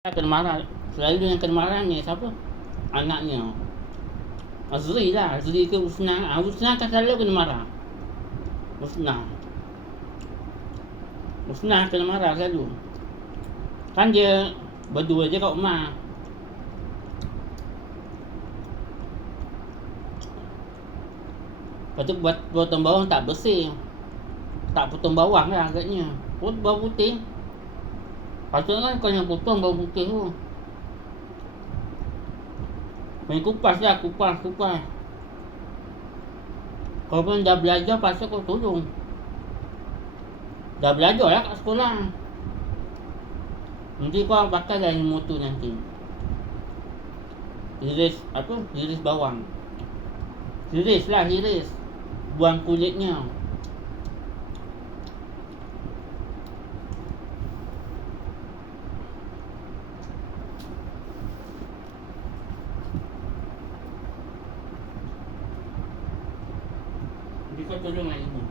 Kena marah. Selalu yang kena marah ni siapa? Anaknya. Azri lah. Azri ke Husna. Husna kan selalu kena marah. Husna kena marah selalu. Kan dia berdua je kat rumah. Lepas tu potong bawang tak bersih. Tak potong bawang lah agaknya. Bawang putih. Patutnya kan kau yang potong bawang putih tu. Main kupas lah, kupas. Kau pun dah belajar, pasal kau tolong. Dah belajar lah kat sekolah. Nanti kau pakai lah ilmu tu nanti. Iris bawang. Iris. Buang kulitnya. Jadi kau tolong lah ilmu.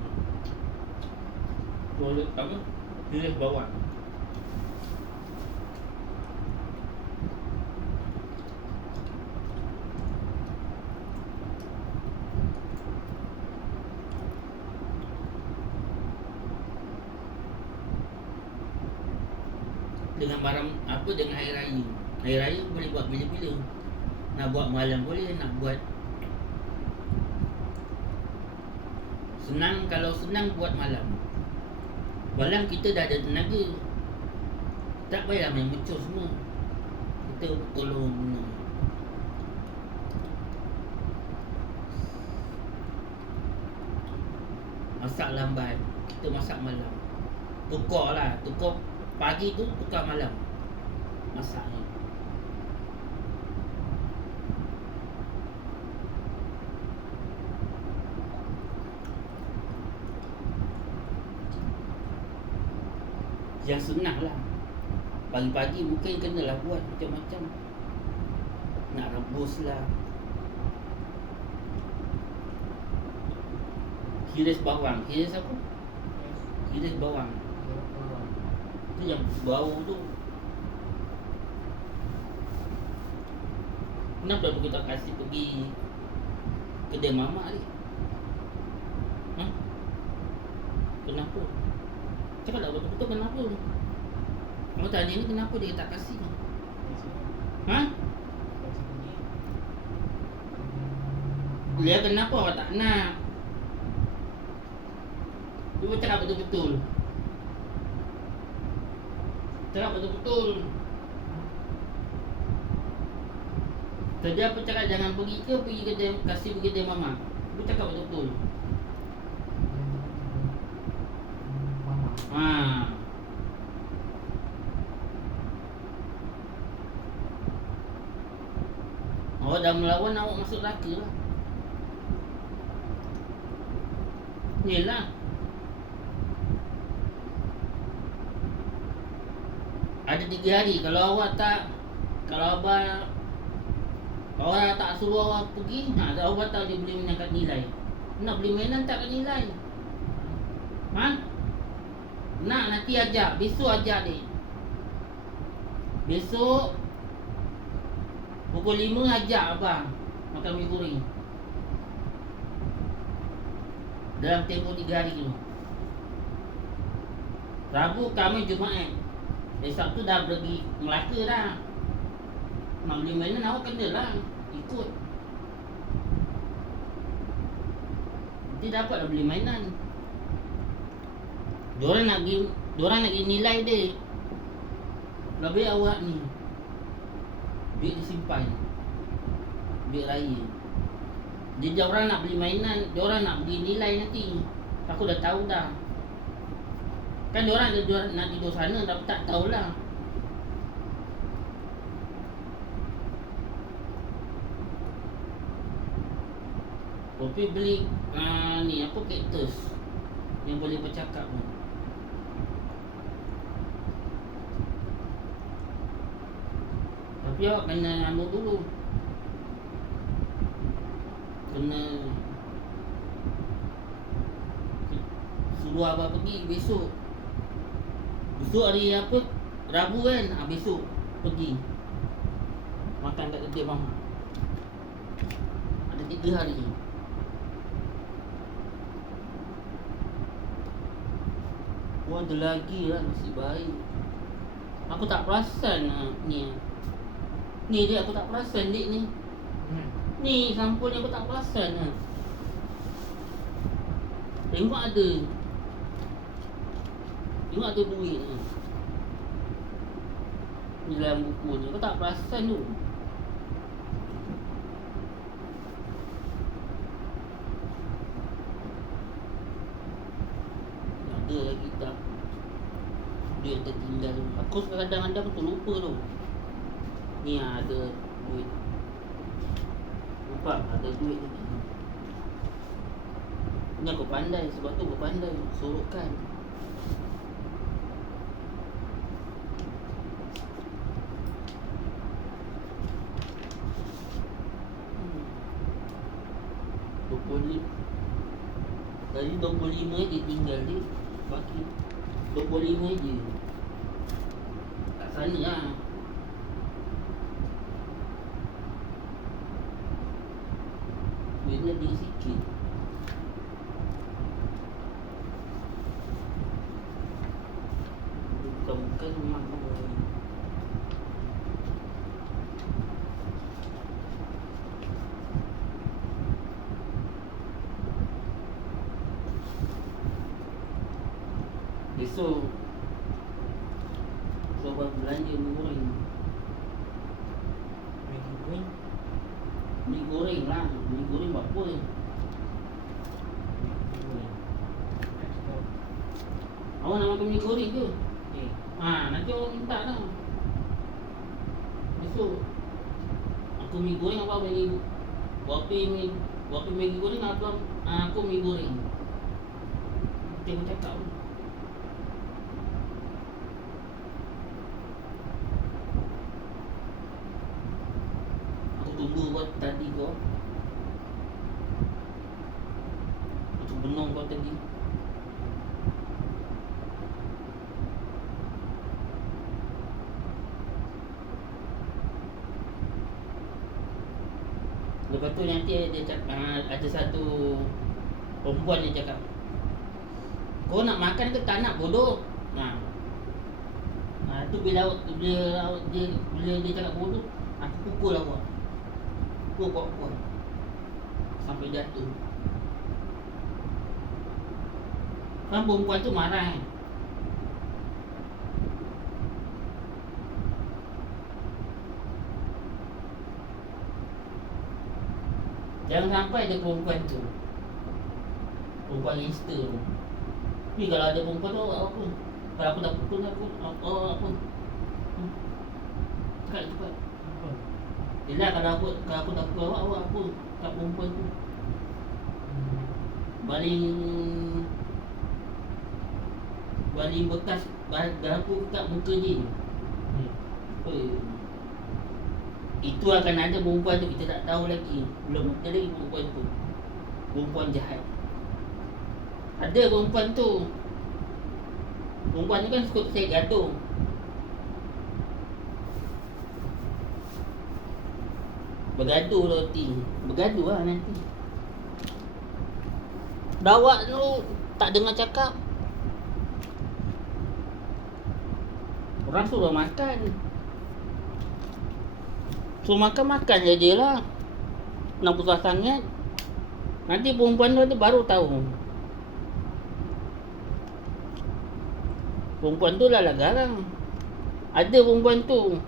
Iris bawang. Dengan barang apa, dengan hari raya. Hari raya boleh buat bila-bila. Nak buat malam boleh, nak buat senang. Kalau senang buat malam. Malam kita dah ada tenaga. Tak payah main muncul semua. Kita tolong guna. Masak lambat, kita masak malam. Tukar pagi tu, tukar malam masaknya. Yang senang lah. Pagi-pagi mungkin kenalah buat macam-macam. Nak rebus lah, hiris bawang. Hiris apa? Hiris bawang. Itu yang bau tu. Kenapa kita kasih pergi kedai mamak ni? Kenapa? Cakap tak betul-betul kenapa? Kamu tanya ni kenapa dia tak kasih? Dia kenapa awak tak nak? Dia cakap betul-betul. Tadi apa cakap jangan pergi kedai, kasih pergi kedai mamak. Dia cakap betul-betul. Awak dah melawan, awak masuk neraka lah. Yelah. Ada 3 hari. Kalau awak tak suruh awak pergi, awak tak boleh menangkap nilai. Nak beli mainan tak ke nilai? Nak nanti ajak. Besok ajak dia. Besok pukul 5 ajak abang makan mi goreng. Dalam tempoh 3 hari tu. Rabu, Khamis, Jumaat. Sabtu dah pergi Melaka dah. Nak beli mainan awak kena lah ikut. Nanti dapat dah beli mainan. Diorang nak pergi nilai dia. Lebih awak ni duit disimpan, duit raya. Dia orang nak beli mainan, diorang nak beli nilai nanti. Aku dah tahu dah. Kan diorang nak tidur sana, tapi tak tahulah. Kopi beli ni apa, cactus yang boleh bercakap tu. Tapi awak kena dulu. Kena suruh abang pergi besok. Besok hari apa? Rabu kan? Besok pergi makan kat kedai mama. Ada 3 hari. Oh, ada lagi lah nasib baik. Aku tak perasan ni. Ni dia aku tak perasan dik ni. Ni sampul ni aku tak perasan lah. Tengok ada. Tengok ada duit ni. Ni dalam buku ni. Aku tak perasan tu. Ada lagi tak? Duit tertinggal tu. Aku kadang-kadang tu lupa tu. Ni ada duit. Nampak ada duit ni. Ni aku pandai. Sebab tu aku pandai sorokkan. Tadi 25 dia tinggal dia. Baki 25 je. Tak sana lah. Duitnya dia sikit. Bukan rumah orang. Besok coba belanja mi goreng. Mi goreng lah. Mi goreng berapa ni? Awak nak makan mi goreng ke? Nanti awak minta lah. Besok aku mi goreng apa bagi Berapa mi goreng apa aku mi goreng. Nanti aku cakap. Tunggu kau tadi kau. Aku benung kau tadi. Lepas tu nanti dia cakap, ada satu perempuan dia cakap, kau nak makan ke tak nak bodoh? Tu bila dia cakap bodoh, aku pukul awak. Pukul sampai jatuh. Kan perempuan tu marah kan? Jangan sampai ada perempuan tu, perempuan gangster tu. Ni kalau ada perempuan tu apa? Kalau aku tak pukul aku apa? Cepat. Yelah kalau aku tak pukul awak apa? Kat perempuan tu baling bekas garpu kat muka dia. Itu akan ada perempuan tu, kita tak tahu lagi. Belum ada lagi perempuan tu. Perempuan jahat. Ada perempuan tu. Perempuan tu kan suka saya gaduh. Bergaduh roti. Bergaduh lah nanti. Dawak tu tak dengar cakap. Orang suruh makan. Suruh makan je dia lah. Nak susah sangat. Nanti perempuan tu baru tahu. Perempuan tu lah garang. Ada perempuan tu.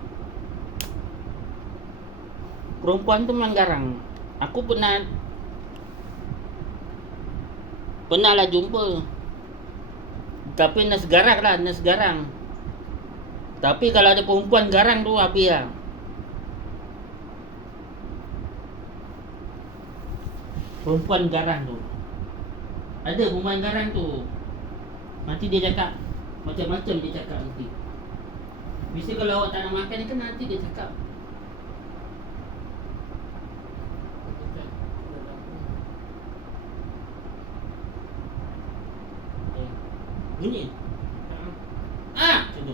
Perempuan tu memang garang. Aku pernah lah jumpa. Tapi nas garang. Tapi kalau ada perempuan garang tu habis lah. Perempuan garang tu. Ada perempuan garang tu. Nanti dia cakap macam-macam dia cakap nanti. Mesti kalau awak tak nak makan kan nanti dia cakap. Bunyi. Macam tu.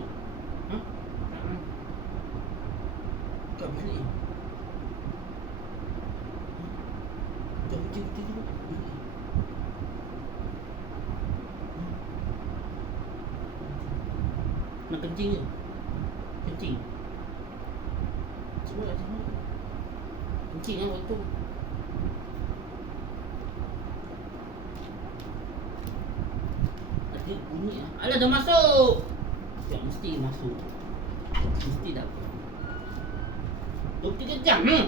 Kau balik. Kau putih-putih tu balik. Nak kencing ke? Kencing. Cuba kat sana. Kencing kan waktu. Ada bunyi ah. Alah dah masuk. Ya mesti masuk. Mesti dapat. 23 jam ni.